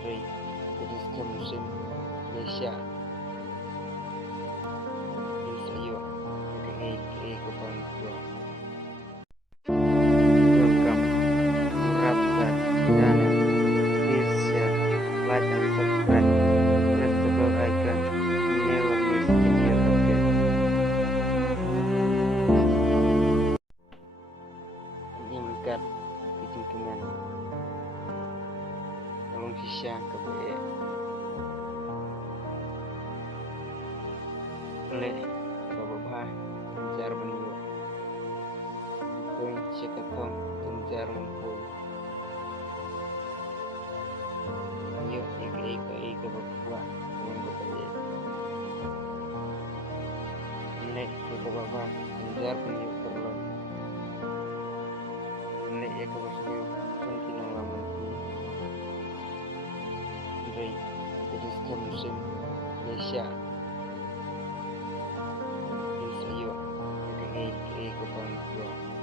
Android, Pedestrian Muslim Malaysia. Saya aka Kepala Dua. Welcome to Rapsat channel. Please share, like and subscribe. Press the bell icon. Never miss any update. Ini berkat kejengkengan Tolong sisya kebaik oleh Bapak Tenjar Beniwa Poin Syekatong Tenjar Mempul Ayo ika Bapak Dengan kebaik oleh Bapak Tenjar Beniwa Perlon oleh Bapak Beniwa Pentinang Lamanti Android, Pedestrian Muslim Malaysia. Saya aka Kepala Dua.